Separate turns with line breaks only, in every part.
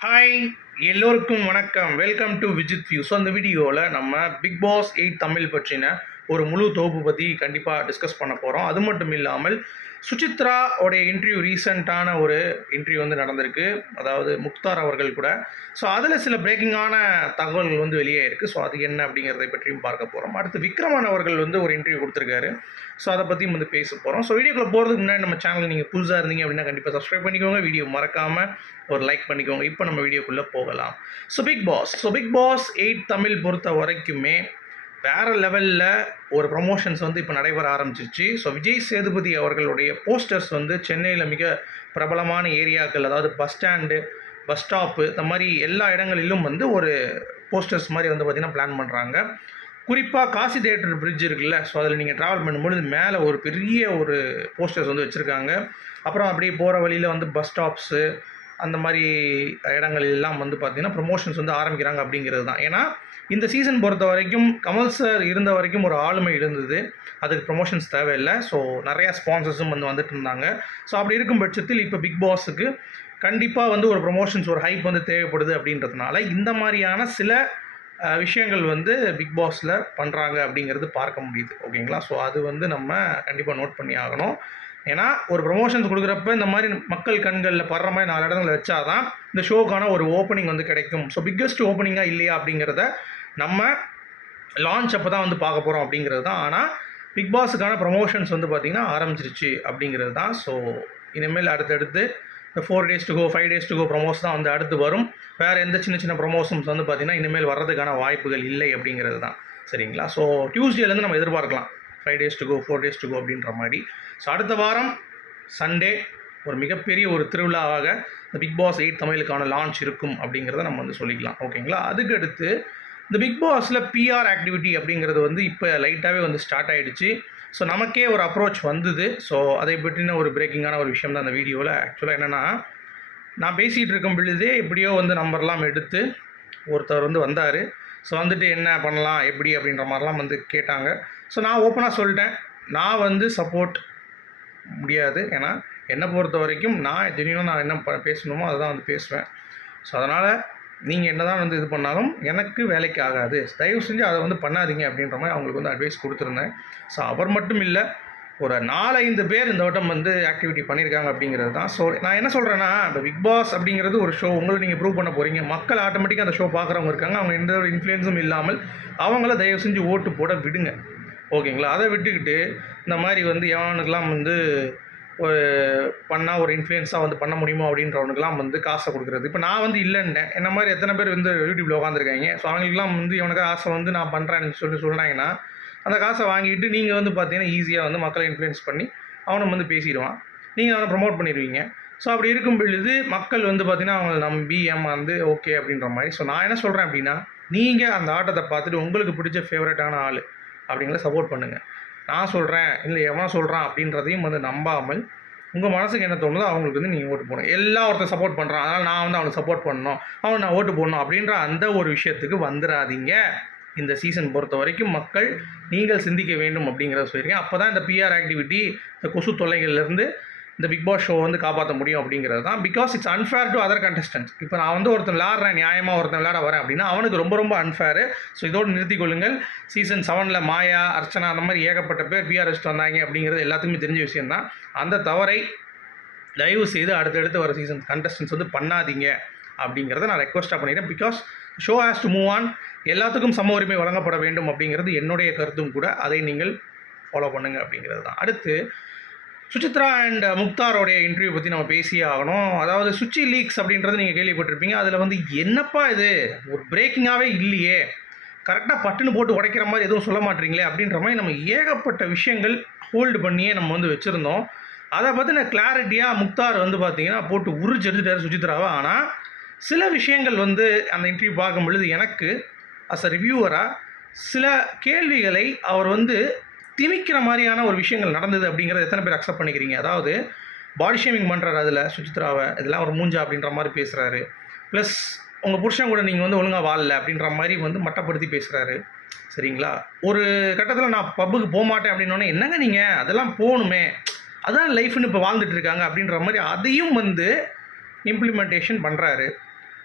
Hi எல்லோருக்கும் வணக்கம். Welcome to Vijith view so அந்த வீடியோவில் நம்ம பிக் பாஸ் எயிட் தமிழ் பற்றின ஒரு முழு தொகுப்பு பற்றி கண்டிப்பாக டிஸ்கஸ் பண்ண போகிறோம் அது மட்டும் இல்லாமல் சுசித்ரா உடைய இன்டர்வியூ ரீசெண்டான ஒரு இன்டர்வியூ வந்து நடந்திருக்கு. அதாவது முக்தார் அவர்கள் கூட. ஸோ அதில் சில பிரேக்கிங்கான தகவல்கள் வந்து வெளியே இருக்குது ஸோ அது என்ன அப்படிங்கிறதை பற்றியும் பார்க்க போகிறோம் அடுத்து விக்ரமன் அவர்கள் வந்து ஒரு இன்டர்வியூ கொடுத்துருக்காரு. ஸோ அதை பற்றியும் வந்து பேச போகிறோம் ஸோ வீடியோக்குள்ள போகிறதுக்கு முன்னாடி நம்ம சேனல் நீங்கள் புதுசாக இருந்தீங்க அப்படின்னா கண்டிப்பாக சப்ஸ்கிரைப் பண்ணிக்கோங்க. வீடியோ மறக்காமல் ஒரு லைக் பண்ணிக்கோங்க. இப்போ நம்ம வீடியோக்குள்ளே போகலாம். So Bigg Boss so Bigg Boss eight Tamil பொறுத்த வரைக்குமே வேறு லெவலில் ஒரு ப்ரொமோஷன்ஸ் வந்து இப்போ நடைபெற ஆரம்பிச்சிச்சு ஸோ விஜய் சேதுபதி அவர்களுடைய போஸ்டர்ஸ் வந்து சென்னையில் மிக பிரபலமான ஏரியாக்கள் அதாவது பஸ் ஸ்டாண்டு பஸ் ஸ்டாப்பு இந்த மாதிரி எல்லா இடங்களிலும் வந்து ஒரு போஸ்டர்ஸ் மாதிரி வந்து பார்த்திங்கன்னா பிளான் பண்ணுறாங்க குறிப்பாக காசி தேட்டர் பிரிட்ஜ் இருக்குல்ல ஸோ அதில் நீங்கள் ட்ராவல் பண்ணும்பொழுது மேலே ஒரு பெரிய ஒரு போஸ்டர்ஸ் வந்து வச்சுருக்காங்க. அப்புறம் அப்படியே போகிற வழியில் வந்து பஸ் ஸ்டாப்ஸு அந்த மாதிரி இடங்கள் எல்லாம் வந்து பார்த்திங்கன்னா ப்ரொமோஷன்ஸ் வந்து ஆரம்பிக்கிறாங்க அப்படிங்கிறது தான். ஏன்னா இந்த சீசன் பொறுத்த வரைக்கும் கமல் சார் இருந்த வரைக்கும் ஒரு ஆளுமை இருந்தது. அதுக்கு ப்ரொமோஷன்ஸ் தேவையில்லை. ஸோ நிறையா ஸ்பான்சர்ஸும் வந்து வந்துட்டு இருந்தாங்க. ஸோ அப்படி இருக்கும் பட்சத்தில் இப்போ பிக் பாஸுக்கு கண்டிப்பாக வந்து ஒரு ப்ரொமோஷன்ஸ் ஒரு ஹைப் வந்து தேவைப்படுது அப்படின்றதுனால இந்த மாதிரியான சில விஷயங்கள் வந்து பிக் பாஸில் பண்ணுறாங்க அப்படிங்கிறது பார்க்க முடியுது. ஓகேங்களா ஸோ அது வந்து நம்ம கண்டிப்பாக நோட் பண்ணி ஆகணும். ஏன்னா ஒரு ப்ரொமோஷன்ஸ் கொடுக்குறப்ப இந்த மாதிரி மக்கள் கண்களில் படுற மாதிரி நாலு இடங்களை வச்சாதான் இந்த ஷோக்கான ஒரு ஓப்பனிங் வந்து கிடைக்கும். ஸோ பிக்கஸ்ட் ஓப்பனிங்காக இல்லையா அப்படிங்கிறத நம்ம லான்ச் அப்போ தான் வந்து பார்க்க போகிறோம் அப்படிங்கிறது தான் ஆனால் பிக் பாஸுக்கான ப்ரொமோஷன்ஸ் வந்து பார்த்திங்கன்னா ஆரம்பிச்சிருச்சு அப்படிங்கிறது தான் ஸோ இனிமேல் அடுத்தடுத்து இந்த four days to go five days to go promos தான் வந்து அடுத்து வரும். வேறு எந்த சின்ன சின்ன ப்ரொமோஷன்ஸ் வந்து பார்த்திங்கன்னா இனிமேல் வர்றதுக்கான வாய்ப்புகள் இல்லை அப்படிங்கிறது தான் சரிங்களா ஸோ டியூஸ்டேலேருந்து நம்ம எதிர்பார்க்கலாம். Five days to go four days to go அப்படின்ற மாதிரி. ஸோ அடுத்த வாரம் சண்டே ஒரு மிகப்பெரிய ஒரு திருவிழாவாக இந்த பிக் பாஸ் எயிட் தமிழுக்கான லான்ச் இருக்கும் அப்படிங்கிறத நம்ம வந்து சொல்லிக்கலாம். ஓகேங்களா அதுக்கடுத்து இந்த பிக் பாஸில் பிஆர் ஆக்டிவிட்டி அப்படிங்கிறது வந்து இப்போ லைட்டாகவே வந்து ஸ்டார்ட் ஆகிடுச்சு ஸோ நமக்கே ஒரு அப்ரோச் வந்தது. ஸோ அதை பற்றின ஒரு பிரேக்கிங்கான ஒரு விஷயம் தான் அந்த வீடியோவில் ஆக்சுவலாக என்னென்னா நான் பேசிகிட்டு இருக்கும் பொழுதே எப்படியோ வந்து நம்பர்லாம் எடுத்து ஒருத்தர் வந்து வந்தார். ஸோ வந்துட்டு என்ன பண்ணலாம் எப்படி அப்படின்ற மாதிரிலாம் வந்து கேட்டாங்க. ஸோ நான் ஓப்பனாக சொல்லிட்டேன். நான் வந்து சப்போர்ட் முடியாது. ஏன்னா என்னை பொறுத்த வரைக்கும் நான் ஜெனியூனாக நான் என்ன ப பேசணுமோ அதை தான் வந்து பேசுவேன். ஸோ அதனால் நீங்கள் என்ன தான் வந்து இது பண்ணாலும் எனக்கு வேலைக்கு ஆகாது. தயவு செஞ்சு அதை வந்து பண்ணாதீங்க அப்படின்ற மாதிரி அவங்களுக்கு வந்து அட்வைஸ் கொடுத்துருந்தேன். ஸோ அவர் மட்டும் இல்லை ஒரு நாலஞ்சு பேர் இந்த வட்டம் வந்து ஆக்டிவிட்டி பண்ணியிருக்காங்க அப்படிங்கிறது தான் ஸோ நான் என்ன சொல்கிறேன்னா இந்த பிக் பாஸ் அப்படிங்கிறது ஒரு ஷோ உங்களை நீங்கள் ப்ரூவ் பண்ண போகிறீங்க மக்கள் ஆட்டோமேட்டிக்காக அந்த ஷோ பார்க்குறவங்க இருக்காங்க. அவங்க எந்த ஒரு இன்ஃப்ளூயன்ஸும் இல்லாமல் அவங்கள தயவு செஞ்சு ஓட்டு போட விடுங்க. ஓகேங்களா அதை விட்டுக்கிட்டு இந்த மாதிரி வந்து எவனுக்கெல்லாம் வந்து ஒரு பண்ணால் ஒரு இன்ஃப்ளூயன்ஸாக வந்து பண்ண முடியுமோ அப்படின்றவனுக்குலாம் வந்து காசை கொடுக்குறது. இப்போ நான் வந்து இல்லைன்னேன். என்ன மாதிரி எத்தனை பேர் வந்து யூடியூப்பில் உட்காந்துருக்காங்க ஸோ அவங்களுக்குலாம் வந்து இவனுக்கு ஆசை வந்து நான் பண்ணுறேன்னு சொல்லி சொன்னாங்கன்னா அந்த காசை வாங்கிட்டு நீங்கள் வந்து பார்த்தீங்கன்னா ஈஸியாக வந்து மக்களை இன்ஃப்ளூயன்ஸ் பண்ணி அவனை வந்து பேசிடுவான். நீங்கள் அவனை ப்ரொமோட் பண்ணிடுவீங்க. ஸோ அப்படி இருக்கும் பொழுது மக்கள் வந்து பார்த்தீங்கன்னா அவங்களை நம்பி ஏமாந்து ஓகே அப்படின்ற மாதிரி. ஸோ நான் என்ன சொல்கிறேன் அப்படின்னா நீங்கள் அந்த ஆட்டத்தை பார்த்துட்டு உங்களுக்கு பிடிச்ச ஃபேவரட்டான ஆள் அப்படிங்கிறத சப்போர்ட் பண்ணுங்கள் நான் சொல்கிறேன் இல்லை எவன் சொல்கிறான் அப்படின்றதையும் வந்து நம்பாமல் உங்கள் மனசுக்கு என்ன தோணுதோ அவங்களுக்கு வந்து நீங்கள் ஓட்டு போடணும். எல்லா ஒருத்தர் சப்போர்ட் பண்ணுறான் அதனால் நான் வந்து அவனுக்கு சப்போர்ட் பண்ணணும். அவன் நான் ஓட்டு போடணும் அப்படின்ற அந்த ஒரு விஷயத்துக்கு வந்துடாதீங்க. இந்த சீசன் பொறுத்த வரைக்கும் மக்கள் நீங்கள் சிந்திக்க வேண்டும் அப்படிங்கிறத சொல்லியிருக்கேன். அப்போ தான் இந்த பிஆர் ஆக்டிவிட்டி இந்த கொசு தொல்லைகள்லேருந்து இந்த பிக் பாஸ் ஷோ வந்து காப்பாற்ற முடியும் அப்படிங்கிறது தான். Because it's unfair to other contestants இப்போ நான் வந்து ஒருத்தன் விளாட்றேன் நியாயமாக ஒருத்தன் விளையாட வரேன் அப்படின்னா அவனுக்கு ரொம்ப ரொம்ப அன்ஃபேரு ஸோ இதோடு நிறுத்திக் கொள்ளுங்கள். சீசன் செவனில் மாயா அர்ச்சனா அந்த மாதிரி ஏகப்பட்ட பேர் பிஆர்எஸ்ட் வந்தாங்க அப்படிங்கிறது எல்லாத்துக்குமே தெரிஞ்ச விஷயம்தான் அந்த தவறை தயவு செய்து அடுத்தடுத்து வர சீசன் கண்டஸ்டன்ஸ் வந்து பண்ணாதீங்க அப்படிங்கிறத நான் ரெக்வஸ்ட்டாக பண்ணிடுறேன் because show has to move on எல்லாத்துக்கும் சம உரிமை வழங்கப்பட வேண்டும் அப்படிங்கிறது என்னுடைய கருத்தும் கூட. அதை நீங்கள் ஃபாலோ பண்ணுங்க அப்படிங்கிறது தான். அடுத்து சுசித்ரா அண்ட் முக்தாரோடைய இன்டர்வியூ பற்றி நம்ம பேசியே ஆகணும். அதாவது சுச்சி லீக்ஸ் அப்படின்றது நீங்கள் கேள்விப்பட்டிருப்பீங்க. அதில் வந்து என்னப்பா இது? ஒரு பிரேக்கிங்காகவே இல்லையே. கரெக்டாக பட்டுன்னு போட்டு உடைக்கிற மாதிரி எதுவும் சொல்ல மாட்டீங்களே அப்படின்ற மாதிரி நம்ம ஏகப்பட்ட விஷயங்கள் ஹோல்டு பண்ணியே நம்ம வந்து வச்சுருந்தோம். அதை பற்றின கிளாரிட்டியாக முக்தார் வந்து பார்த்தீங்கன்னா போட்டு உரிச்சு எடுத்துட்டாரு சுஜித்ராவை ஆனால் சில விஷயங்கள் வந்து அந்த இன்டர்வியூ பார்க்கும் பொழுது எனக்கு அஸ் அ ரிவ்யூவராக சில கேள்விகளை அவர் வந்து திணிக்கிற மாதிரியான ஒரு விஷயங்கள் நடந்தது அப்படிங்கிறத எத்தனை பேர் அக்செப்ட் பண்ணிக்கிறீங்க? அதாவது பாடி ஷேமிங் பண்ணுறாரு அதில் சுஜித்ராவை இதெல்லாம் ஒரு மூஞ்சா அப்படின்ற மாதிரி பேசுகிறாரு ப்ளஸ் உங்கள் புருஷன் கூட நீங்கள் வந்து ஒழுங்காக வாழல அப்படின்ற மாதிரி வந்து மட்டப்படுத்தி பேசுகிறாரு சரிங்களா? ஒரு கட்டத்தில் நான் பப்புக்கு போக மாட்டேன் அப்படின்னோடனே என்னங்க நீங்கள் அதெல்லாம் போகணுமே. அதான் லைஃப்னு இப்போ வாழ்ந்துட்டு இருக்காங்க. அப்படின்ற மாதிரி அதையும் வந்து இம்ப்ளிமெண்டேஷன் பண்ணுறாரு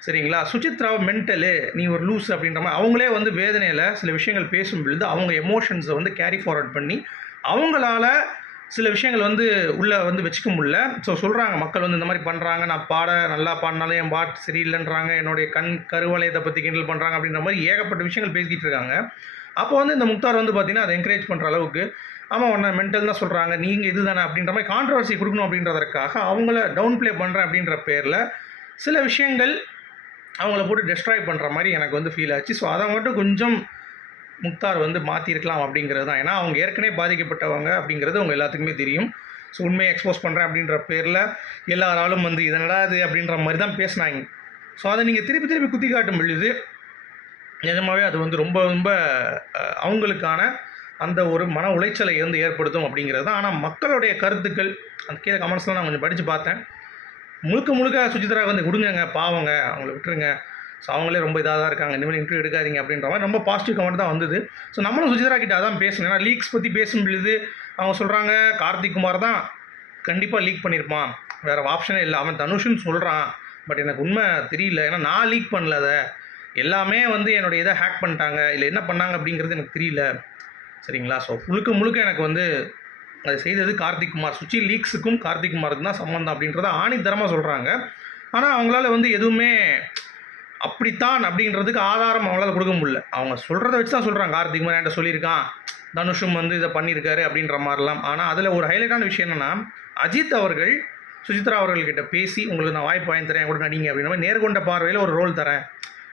சரிங்களா? சுசித்ரா மென்டலு நீ ஒரு லூஸ் அப்படின்ற மாதிரி அவங்களே வந்து வேதனையில் சில விஷயங்கள் பேசும் பொழுது அவங்க எமோஷன்ஸை வந்து கேரி ஃபார்வர்ட் பண்ணி அவங்களால சில விஷயங்கள் வந்து உள்ளே வந்து வச்சுக்க முடியல. ஸோ சொல்கிறாங்க மக்கள் வந்து இந்த மாதிரி பண்ணுறாங்க நான் பாட நல்லா பாடினாலும் என் பாட்டு சரியில்லைன்றாங்க என்னுடைய கண் கருவலயத்தை பற்றி கிண்டல் பண்ணுறாங்க அப்படின்ற மாதிரி ஏகப்பட்ட விஷயங்கள் பேசிக்கிட்டு இருக்காங்க. அப்போ வந்து இந்த முக்தார் வந்து பார்த்திங்கன்னா அதை என்கரேஜ் பண்ணுற அளவுக்கு ஆமாம் உன்னை மென்டல் தான் சொல்கிறாங்க நீங்கள் இது தானே அப்படின்ற மாதிரி கான்ட்ரவர்சி கொடுக்கணும் அப்படின்றதற்காக அவங்கள டவுன் ப்ளே பண்ணுறேன் அப்படின்ற பேரில் சில விஷயங்கள் அவங்கள போட்டு டெஸ்ட்ராய் பண்ணுற மாதிரி எனக்கு வந்து ஃபீல் ஆச்சு. ஸோ அதை மட்டும் கொஞ்சம் முக்தார் வந்து மாற்றிருக்கலாம் அப்படிங்கிறது தான். ஏன்னா அவங்க ஏற்கனவே பாதிக்கப்பட்டவங்க அப்படிங்கிறது அவங்க எல்லாத்துக்குமே தெரியும். ஸோ உண்மையை எக்ஸ்போஸ் பண்ணுறேன் அப்படின்ற பேரில் எல்லாராலும் வந்து இது நடாது அப்படின்ற மாதிரி தான் பேசினாங்க. ஸோ அதை நீங்கள் திருப்பி திருப்பி குத்தி காட்டும் பொழுது நிஜமாகவே அது வந்து ரொம்ப ரொம்ப அவங்களுக்கான அந்த ஒரு மன உளைச்சலை வந்து ஏற்படுத்தும் அப்படிங்கிறது தான். ஆனால் மக்களுடைய கருத்துக்கள் அந்த கீழே கமெண்ட்ஸ்லாம் நான் கொஞ்சம் படித்து பார்த்தேன். முழுக்க முழுக்க சுஜித்ரா வந்து விடுங்க பாவங்க அவங்கள விட்டுருங்க. ஸோ அவங்களே ரொம்ப இதாக தான் இருக்காங்க. இனிமேல் இன்டர்வியூ எடுக்காதீங்க அப்படின்ற மாதிரி ரொம்ப பாசிட்டிவ் கமெண்ட் தான் வந்தது. ஸோ நம்மளும் சுஜித்ரா கிட்ட அதான் பேசணும். ஏன்னா லீக்ஸ் பற்றி பேசும் பொழுது அவங்க சொல்கிறாங்க கார்த்திக் குமார் தான் கண்டிப்பாக லீக் பண்ணியிருப்பான் வேறு ஆப்ஷனே இல்லை. அவன் தனுஷுன்னு சொல்கிறான் பட் எனக்கு உண்மை தெரியல. ஏன்னா நான் லீக் பண்ணல அதை. எல்லாமே வந்து என்னுடைய இதை ஹேக் பண்ணிட்டாங்க. இல்லை என்ன பண்ணாங்க அப்படிங்கிறது எனக்கு தெரியல. சரிங்களா? ஸோ முழுக்க முழுக்க எனக்கு வந்து அதை செய்தது கார்த்திக் குமார். சுச்சி லீக்ஸுக்கும் கார்த்திக் குமாருக்கு தான் சம்மந்தம் அப்படின்றத ஆணித்தரமாக சொல்கிறாங்க ஆனால் அவங்களால வந்து எதுவுமே அப்படித்தான் அப்படின்றதுக்கு ஆதாரம் அவங்களால கொடுக்க முடியல. அவங்க சொல்கிறத வச்சு தான் சொல்கிறாங்க கார்த்திக் குமார் என்கிட்ட சொல்லியிருக்கான். தனுஷும் வந்து இதை பண்ணியிருக்காரு அப்படின்ற மாதிரிலாம். ஆனால் அதில் ஒரு ஹைலைட்டான விஷயம் என்னென்னா அஜித் அவர்கள் சுஜித்ரா அவர்கள்கிட்ட பேசி உங்களுக்கு நான் வாய்ப்பு வாங்கி தரேன் என் கூட நடிங்க அப்படின்ற மாதிரி நேர்கொண்ட பார்வையில் ஒரு ரோல் தரேன்.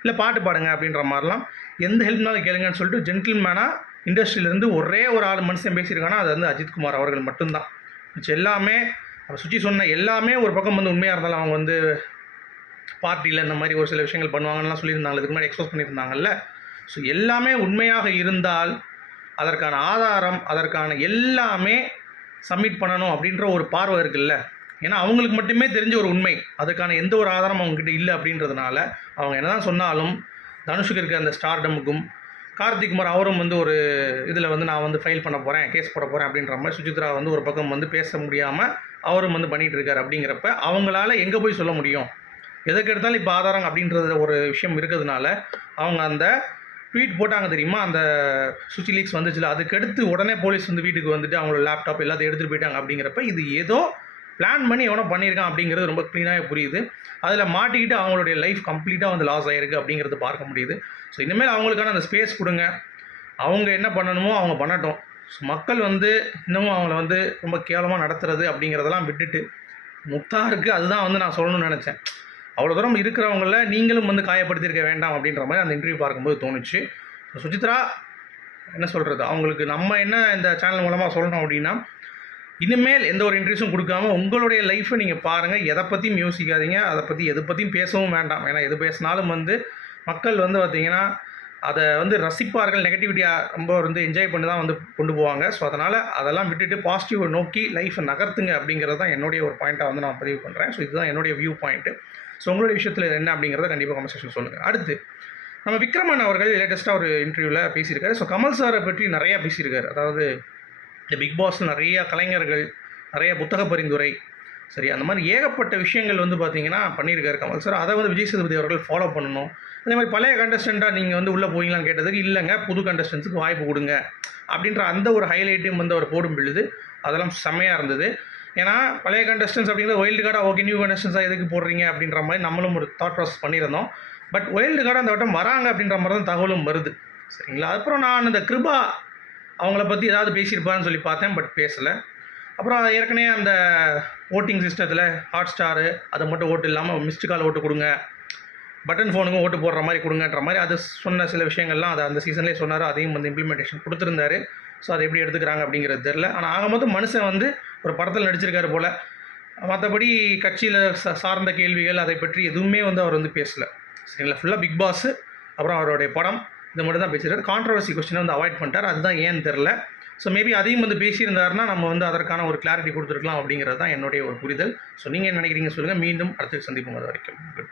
இல்லை பாட்டு பாடுங்க அப்படின்ற மாதிரிலாம். எந்த ஹெல்ப்னாலும் கேளுங்கன்னு சொல்லிட்டு ஜென்டில்மேனாக இண்டஸ்ட்ரியிலேருந்து ஒரே ஒரு ஆள் மனுஷன் பேசியிருக்காங்கன்னா அது வந்து அஜித்குமார் அவர்கள் மட்டும்தான். மிச்சம் எல்லாமே அவர் சுற்றி சொன்ன எல்லாமே ஒரு பக்கம் வந்து உண்மையாக இருந்தாலும் அவங்க வந்து பார்ட்டியில் இந்த மாதிரி ஒரு சில விஷயங்கள் பண்ணுவாங்கலாம் சொல்லியிருந்தாங்க. இதுக்கு முன்னாடி எக்ஸ்போஸ் பண்ணியிருந்தாங்கல்ல. ஸோ எல்லாமே உண்மையாக இருந்தால் அதற்கான ஆதாரம் அதற்கான எல்லாமே சப்மிட் பண்ணணும் அப்படின்ற ஒரு பார்வை இருக்குல்ல. ஏன்னா அவங்களுக்கு மட்டுமே தெரிஞ்ச ஒரு உண்மை. அதுக்கான எந்த ஒரு ஆதாரமும் அவங்ககிட்ட இல்லை அப்படின்றதுனால அவங்க என்னதான் சொன்னாலும் தனுஷுக்கு இருக்க அந்த ஸ்டார்டமுக்கும் கார்த்திக் குமார் அவரும் வந்து ஒரு இதில் வந்து நான் வந்து ஃபைல் பண்ண போகிறேன் கேஸ் போட போகிறேன் அப்படின்ற மாதிரி சுஜித்ரா வந்து ஒரு பக்கம் வந்து பேச முடியாமல் அவரும் வந்து பண்ணிகிட்டு இருக்கார் அப்படிங்கிறப்ப அவங்களால எங்கே போய் சொல்ல முடியும்? எதுக்கு எடுத்தாலும் இப்போ ஆதாரம் அப்படின்றது ஒரு விஷயம் இருக்கிறதுனால அவங்க அந்த ட்வீட் போட்டாங்க தெரியுமா? அந்த சுச்சி லீக்ஸ் வந்துச்சுல அதுக்கடுத்து உடனே போலீஸ் வந்து வீட்டுக்கு வந்துட்டு அவங்களோட லேப்டாப் எல்லாத்தையும் எடுத்துகிட்டு போயிட்டாங்க அப்படிங்கிறப்ப இது ஏதோ பிளான் பண்ணி எவனோ பண்ணியிருக்கான் அப்படிங்கிறது ரொம்ப க்ளீனாகவே புரியுது. அதில் மாட்டிக்கிட்டு அவங்களுடைய லைஃப் கம்ப்ளீட்டாக வந்து லாஸ் ஆகிருக்கு அப்படிங்கிறது பார்க்க முடியுது. ஸோ இனிமேல் அவங்களுக்கான அந்த ஸ்பேஸ் கொடுங்க. அவங்க என்ன பண்ணணுமோ அவங்க பண்ணட்டும். ஸோ மக்கள் வந்து இன்னமும் அவங்கள வந்து ரொம்ப கேவலமாக நடத்துறது அப்படிங்கிறதெல்லாம் விட்டுட்டு முக்தாருக்கு அதுதான் வந்து நான் சொல்லணும்னு நினச்சேன். அவ்வளோ தூரம் இருக்கிறவங்கள நீங்களும் வந்து காயப்படுத்தியிருக்க வேண்டாம் அப்படின்ற மாதிரி அந்த இன்டர்வியூ பார்க்கும்போது தோணுச்சு. சுசித்ரா என்ன சொல்கிறது அவங்களுக்கு நம்ம என்ன இந்த சேனல் மூலமாக சொல்லணும் அப்படின்னா இனிமேல் எந்த ஒரு இன்ட்ரெஸ்ட்டும் கொடுக்காம உங்களுடைய லைஃப்பை நீங்கள் பாருங்கள் எதை பற்றியும் யோசிக்காதீங்க. அதை பற்றி எது பற்றியும் பேசவும் வேண்டாம். ஏன்னா எது பேசினாலும் வந்து மக்கள் வந்து பார்த்திங்கன்னா அதை வந்து ரசிப்பார்கள் நெகட்டிவிட்டியாக ரொம்ப வந்து என்ஜாய் பண்ணி தான் வந்து கொண்டு போவாங்க. ஸோ அதனால் அதெல்லாம் விட்டுட்டு பாசிட்டிவ் நோக்கி லைஃப்பை நகர்த்துங்க அப்படிங்கிறது தான் என்னுடைய ஒரு பாயிண்ட்டாக வந்து நான் பதிவு பண்ணுறேன் ஸோ இதுதான் என்னுடைய வியூ பாயிண்ட்டு ஸோ உங்களுடைய விஷயத்தில் என்ன அப்படிங்கிறத கண்டிப்பாக கமெண்ட் சொல்லுங்கள் அடுத்து நம்ம விக்ரமன் அவர்கள் லேட்டஸ்ட்டாக ஒரு இன்டர்வியூவில் பேசியிருக்காரு. ஸோ கமல் சாரை பற்றி நிறையா பேசியிருக்காரு. அதாவது இந்த பிக் பாஸ் நிறைய கலைஞர்கள் நிறைய புத்தக பரிந்துரை சரி அந்த மாதிரி ஏகப்பட்ட விஷயங்கள் வந்து பார்த்தீங்கன்னா பண்ணியிருக்காரு கமல் சார் அதை வந்து விஜய் சேதுபதி அவர்கள் ஃபாலோ பண்ணணும். அதே மாதிரி பழைய கண்டஸ்டண்ட்டாக நீங்கள் வந்து உள்ளே போவீங்களான்னு கேட்டதுக்கு இல்லைங்க புது கண்டஸ்டன்ஸுக்கு வாய்ப்பு கொடுங்க அப்படின்ற அந்த ஒரு ஹைலைட்டையும் வந்து அவர் போடும் பொழுது அதெல்லாம் செம்மையாக இருந்தது. ஏன்னா பழைய கண்டஸ்டன்ஸ் அப்படிங்கிறது வைல்டு கார்டாக ஓகே நியூ கண்டஸ்டன்ஸாக எதுக்கு போடுறீங்க அப்படின்ற மாதிரி நம்மளும் ஒரு தாட் ப்ராசஸ் பண்ணியிருந்தோம். பட் வைல்டு கார்டு அந்த வட்டம் வராங்க அப்படின்ற மாதிரி தான் தகவலும் வருது. சரிங்களா? அப்புறம் நான் இந்த கிருபா அவங்கள பற்றி ஏதாவது பேசியிருப்பான்னு சொல்லி பார்த்தேன் பட் பேசலை. அப்புறம் ஏற்கனவே அந்த ஓட்டிங் சிஸ்டத்தில் ஹாட் ஸ்டாரு அதை மட்டும் ஓட்டு இல்லாமல் மிஸ்டு கால் ஓட்டு கொடுங்க பட்டன் ஃபோனுக்கும் ஓட்டு போடுற மாதிரி கொடுங்கன்ற மாதிரி அது சொன்ன சில விஷயங்கள்லாம் அதை அந்த சீசன்லேயே சொன்னார் அதையும் வந்து இம்ப்ளிமெண்டேஷன் கொடுத்துருந்தாரு. ஸோ அதை எப்படி எடுத்துக்கிறாங்க அப்படிங்கிறது தெரில ஆனால் ஆக மொத்தம் மனுஷன் வந்து ஒரு படத்தில் நடிச்சிருக்காரு போல். மற்றபடி கட்சியில் ச சார்ந்த கேள்விகள் அதை பற்றி எதுவுமே வந்து அவர் வந்து பேசலை. சரிங்களா? ஃபுல்லாக பிக் பாஸு அப்புறம் அவருடைய படம். இது மட்டும் தான் பேசியிருக்காரு. கான்ட்ரவர்சி கொஸ்டினை வந்து அவாய்ட் பண்ணிட்டார். அதுதான் ஏன்னு தெரில ஸோ மேபி அதையும் வந்து பேசியிருந்தாருன்னா நம்ம வந்து அதற்கான ஒரு கிளாரிட்டி கொடுத்துருக்கலாம் அப்படிங்கிறது தான் என்னுடைய ஒரு புரிதல். ஸோ நீங்கள் என்ன நினைக்கிறீங்க சொல்லுங்கள் மீண்டும் அடுத்த சந்திப்போம் அது வரைக்கும். குட்